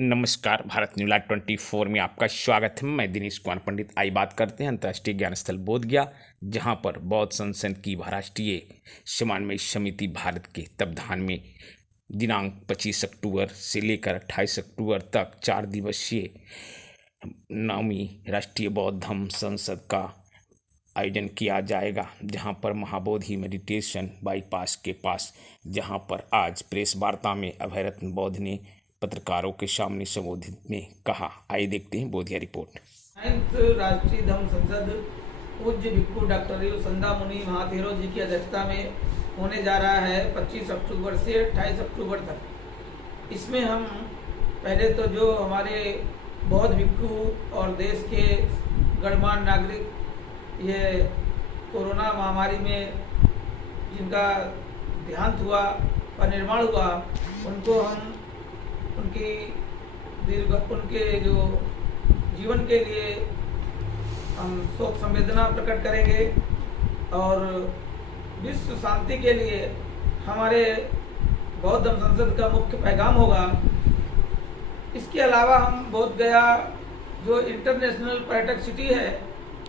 नमस्कार। Bharat news live 24 में आपका स्वागत है। मैं दिनेश कुमार पंडित। आई बात करते हैं अंतर्राष्ट्रीय ज्ञान स्थल बोध गया, जहां पर बौद्ध संसद की महाराष्ट्रीय समन्वय समिति भारत के तत्वाधान में दिनांक 25 अक्टूबर से लेकर 28 अक्टूबर तक 4 दिवसीय 9वीं राष्ट्रीय बौद्ध धम्म संसद का आयोजन किया जाएगा, जहां पर महाबोधि मेडिटेशन बाईपास के पास, जहां पर आज प्रेस वार्ता में अभयरत्न बौद्ध ने पत्रकारों के सामने संबोधित में कहा। आइए देखते हैं बोधिया रिपोर्ट। राष्ट्रीय धम्म संसद पूज्य भिक्खु डॉक्टर यू संदा मुनि महाथेरो जी की अध्यक्षता में होने जा रहा है 25 अक्टूबर से 28 अक्टूबर तक। इसमें हम पहले तो जो हमारे बौद्ध भिक्खु और देश के गणमान्य नागरिक ये कोरोना महामारी में जिनका देहांत हुआ और निर्माण हुआ, उनको हम उनके जो जीवन के लिए हम शोक संवेदना प्रकट करेंगे और विश्व शांति के लिए हमारे बौद्ध धम्म संसद का मुख्य पैगाम होगा। इसके अलावा हम बोध गया जो इंटरनेशनल पर्यटक सिटी है,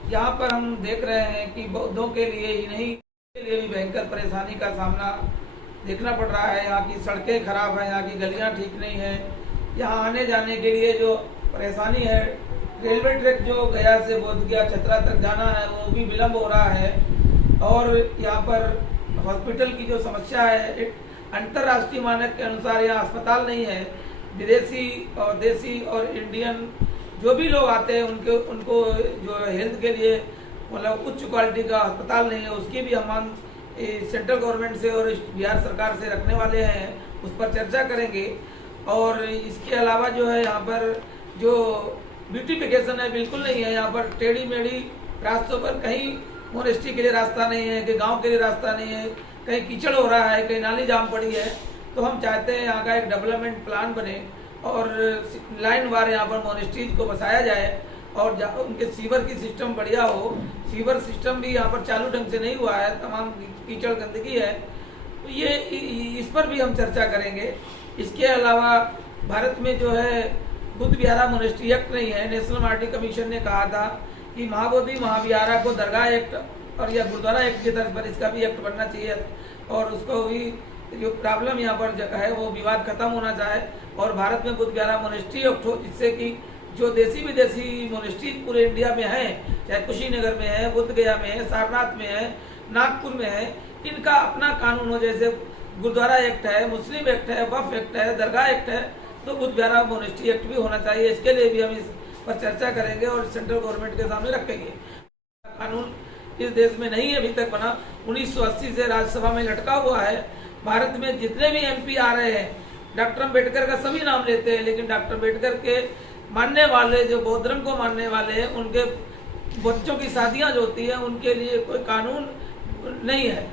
यहाँ पर हम देख रहे हैं कि बौद्धों के लिए ही नहीं, के लिए भी भयंकर परेशानी का सामना देखना पड़ रहा है। यहाँ की सड़कें खराब हैं, यहाँ की गलियाँ ठीक नहीं हैं, यहाँ आने जाने के लिए जो परेशानी है, रेलवे ट्रैक जो गया से बोध गया छतरा तक जाना है वो भी विलम्ब हो रहा है। और यहाँ पर हॉस्पिटल की जो समस्या है, अंतर्राष्ट्रीय मानक के अनुसार यहाँ अस्पताल नहीं है। विदेशी और देसी और इंडियन जो भी लोग आते हैं उनको जो हेल्थ के लिए मतलब उच्च क्वालिटी का अस्पताल नहीं है, उसकी भी हम सेंट्रल गवर्नमेंट से और बिहार सरकार से रखने वाले हैं, उस पर चर्चा करेंगे। और इसके अलावा जो है यहाँ पर जो ब्यूटिफिकेशन है बिल्कुल नहीं है। यहाँ पर टेढ़ी मेढ़ी रास्तों पर कहीं मोनेस्ट्री के लिए रास्ता नहीं है, कि गांव के लिए रास्ता नहीं है, कहीं कीचड़ हो रहा है, कहीं नाली जाम पड़ी है। तो हम चाहते हैं यहाँ का एक डेवलपमेंट प्लान बने और लाइन वार यहाँ पर मोनेस्ट्रीज को बसाया जाए और उनके सीवर की सिस्टम बढ़िया हो। सीवर सिस्टम भी यहाँ पर चालू ढंग से नहीं हुआ है, तमाम कीचड़ गंदगी है। तो ये इस पर भी हम चर्चा करेंगे। इसके अलावा भारत में जो है बुद्ध विहारा मोनेस्ट्री एक्ट नहीं है। नेशनल माइनॉरिटी कमीशन ने कहा था कि महाबोधि महाविहारा को दरगाह एक्ट और या गुरुद्वारा एक्ट की तरफ पर इसका भी एक्ट बनना चाहिए और उसको भी जो प्रॉब्लम यहाँ पर है वो विवाद खत्म होना चाहे और भारत में बुद्ध विहारा मोनेस्ट्री एक्ट हो, जिससे कि जो देसी विदेशी मोनेस्ट्री पूरे इंडिया में है, चाहे कुशीनगर में है, बुद्ध गया में है, सारनाथ में है, नागपुर में है, इनका अपना कानून हो। जैसे गुरुद्वारा एक्ट है, मुस्लिम एक्ट है, वक्फ एक्ट है, दरगाह एक्ट है, तो बुद्ध विहारा मोनेस्ट्री एक्ट भी होना चाहिए। इसके लिए भी हम इस पर चर्चा करेंगे और सेंट्रल गवर्नमेंट के सामने रखेंगे। कानून इस देश में नहीं है अभी तक बना, 1980 से राज्यसभा में लटका हुआ है। भारत में जितने भी MP आ रहे हैं, डॉक्टर अम्बेडकर का सभी नाम लेते हैं, लेकिन डॉक्टर अम्बेडकर के मानने वाले जो बौद्ध धर्म को मानने वाले हैं, उनके बच्चों की शादियां जो होती हैं उनके लिए कोई कानून नहीं है।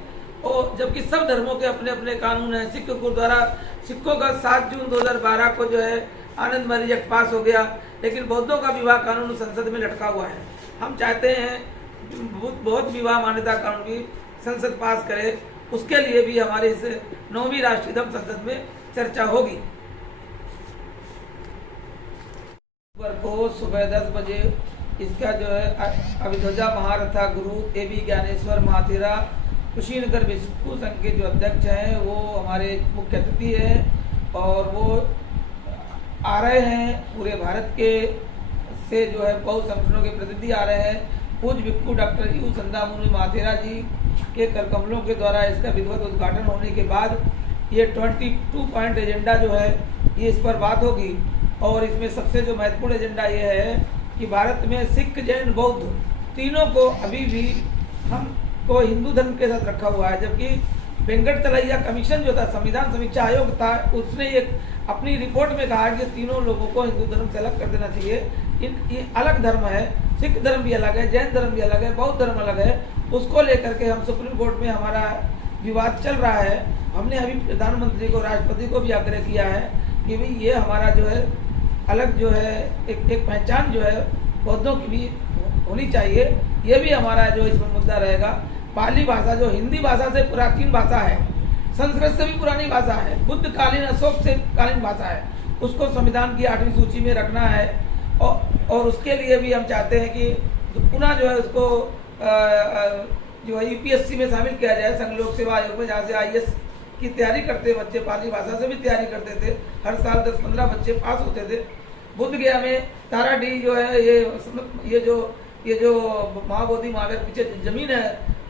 और जबकि सब धर्मों के अपने अपने कानून हैं। सिख गुरुद्वारा सिखों का 7 जून 2012 को जो है आनंद मैरिज एक्ट पास हो गया, लेकिन बौद्धों का विवाह कानून संसद में लटका हुआ है। हम चाहते हैं बौद्ध विवाह मान्यता कानून भी संसद पास करे, उसके लिए भी हमारे इस 9वीं राष्ट्रीय धम्म संसद में चर्चा होगी। को सुबह 10 बजे इसका जो है अभिध्वजा महारथा गुरु AB ज्ञानेश्वर महाथेरा कुशीनगर भिक्खु संघ के जो अध्यक्ष हैं वो हमारे मुख्य अतिथि हैं और वो आ रहे हैं। पूरे भारत के से जो है बौद्ध संगठनों के प्रतिनिधि आ रहे हैं। पूज्य भिक्खु डॉक्टर यू संदा मुनि महाथेरा जी के कर कमलों के द्वारा इसका विधिवत उद्घाटन होने के बाद ये 22 पॉइंट एजेंडा जो है ये इस पर बात होगी। और इसमें सबसे जो महत्वपूर्ण एजेंडा ये है कि भारत में सिख, जैन, बौद्ध तीनों को अभी भी हमको हिंदू धर्म के साथ रखा हुआ है। जबकि वेंकट तलैया कमीशन जो था, संविधान समीक्षा आयोग था, उसने एक अपनी रिपोर्ट में कहा कि तीनों लोगों को हिंदू धर्म से अलग कर देना चाहिए। ये अलग धर्म है, सिख धर्म भी अलग है, जैन धर्म भी अलग है, बौद्ध धर्म अलग है। उसको लेकर के हम सुप्रीम कोर्ट में हमारा विवाद चल रहा है। हमने अभी प्रधानमंत्री को, राष्ट्रपति को भी आग्रह किया है कि भाई ये हमारा जो है अलग जो है एक पहचान जो है बौद्धों की भी होनी चाहिए। ये भी हमारा जो इसमें मुद्दा रहेगा। पाली भाषा जो हिंदी भाषा से प्राचीन भाषा है, संस्कृत से भी पुरानी भाषा है, बुद्ध कालीन अशोक से कालीन भाषा है, उसको संविधान की 8वीं सूची में रखना है। और उसके लिए भी हम चाहते हैं कि पुनः जो है उसको जो है यूपीएससी में शामिल किया जाए, संघ लोक सेवा आयोग में, जहाँ से आईएएस की तैयारी करते बच्चे पाली भाषा से भी तैयारी करते थे। हर साल 10-15 बच्चे पास होते थे। बुद्ध गया में ताराडीह जो है ये जो महाबोधि महावीर पीछे जमीन है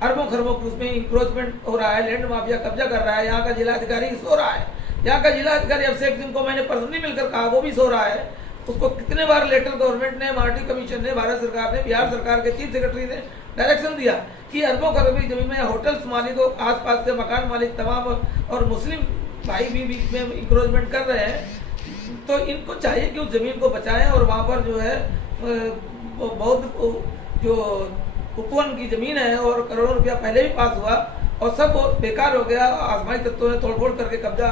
अरबों खरबों की, उसमें इंक्रोचमेंट हो रहा है, लैंड माफिया कब्जा कर रहा है। यहाँ का जिलाधिकारी सो रहा है। यहाँ का जिलाधिकारी अभिषेक सिंह को मैंने पर्सनली मिलकर कहा, वो भी सो रहा है। उसको कितने बार लेटर गवर्नमेंट ने, मार्टी कमीशन ने, भारत सरकार ने, बिहार सरकार के चीफ सेक्रेटरी ने डायरेक्शन दिया कि अरबों खरबों की जमीन में होटल्स मालिकों, आसपास के मकान मालिक तमाम और मुस्लिम भाई भी बीच में इंक्रोचमेंट कर रहे हैं। तो इनको चाहिए कि उस जमीन को बचाएं और वहाँ पर जो है बहुत जो उपवन की जमीन है और करोड़ों रुपया पहले भी पास हुआ और सब बेकार हो गया। आसमानी तत्वों ने तोड़फोड़ करके कब्जा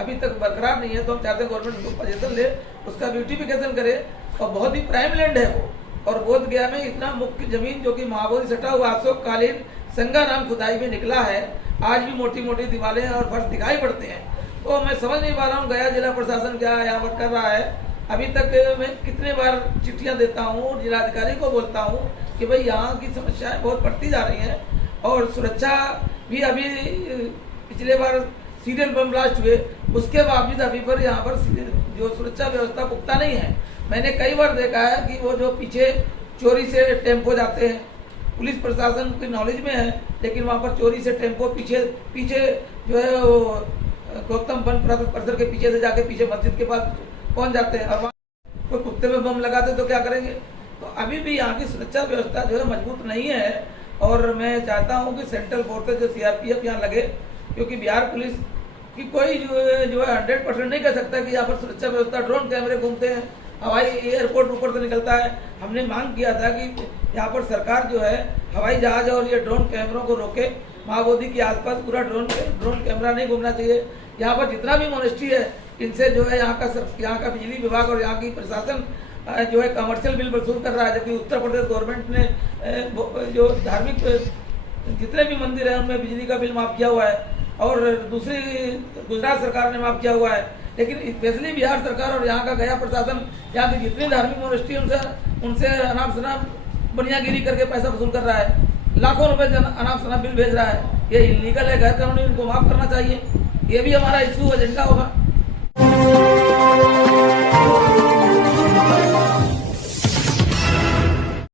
अभी तक बरकरार नहीं है। तो हम चाहते हैं गवर्नमेंट उसको पोजीशन ले, उसका ब्यूटिफिकेशन करे और बहुत ही प्राइम लैंड है वो। और बोध गया में इतना मुख्य जमीन जो कि महाबोधि सटा हुआ अशोक कालीन संगा नाम खुदाई में निकला है, आज भी मोटी मोटी दीवारें और फर्श दिखाई पड़ते हैं। तो मैं समझ नहीं पा रहा हूँ गया जिला प्रशासन क्या यहाँ पर कर रहा है। अभी तक मैं कितने बार चिट्ठियाँ देता हूँ, जिलाधिकारी को बोलता हूँ कि भाई यहाँ की समस्याएं बहुत बढ़ती जा रही हैं और सुरक्षा भी अभी पिछले बार सीरियल बम ब्लास्ट हुए, उसके बावजूद अभी पर यहाँ पर जो सुरक्षा व्यवस्था पुख्ता नहीं है। मैंने कई बार देखा है कि वो जो पीछे चोरी से टेम्पो जाते हैं, पुलिस प्रशासन की नॉलेज में है, लेकिन वहाँ पर चोरी से टेम्पो पीछे जो है वो गौतम वन परिसर के पीछे से जाके पीछे मस्जिद के पास पहुँच जाते हैं और वहाँ कोई कुत्ते में बम लगाते तो क्या करेंगे। तो अभी भी यहाँ की सुरक्षा व्यवस्था जो है मजबूत नहीं है और मैं चाहता हूँ कि सेंट्रल फोर्सेज जो सीआरपीएफ यहाँ लगे, क्योंकि बिहार पुलिस की कोई जो है 100% नहीं कह सकता कि यहाँ पर सुरक्षा व्यवस्था। ड्रोन कैमरे घूमते हैं, हवाई एयरपोर्ट ऊपर से निकलता है। हमने मांग किया था कि यहाँ पर सरकार जो है हवाई जहाज और ये ड्रोन कैमरों को रोके। महाबोधि के आसपास पूरा ड्रोन कैमरा नहीं घूमना चाहिए। यहाँ पर जितना भी मोनेस्ट्री है इनसे जो है यहाँ का बिजली विभाग और यहाँ की प्रशासन जो है कमर्शियल बिल वसूल कर रहा है, जबकि उत्तर प्रदेश गवर्नमेंट ने जो धार्मिक जितने भी मंदिर हैं उनमें बिजली का बिल माफ़ किया हुआ है और दूसरी गुजरात सरकार ने माफ़ किया हुआ है। लेकिन स्पेशली बिहार सरकार और यहाँ का गया प्रशासन यहाँ की जितनी धार्मिक मोनेस्ट्री उनसे अनाप शनाप बनियागिरी करके पैसा वसूल कर रहा है। लाखों रुपए अनाप शनाप बिल भेज रहा है। ये इलीगल है, गैर कानूनी, इनको माफ़ करना चाहिए। ये भी हमारा इशू एजेंडा होगा।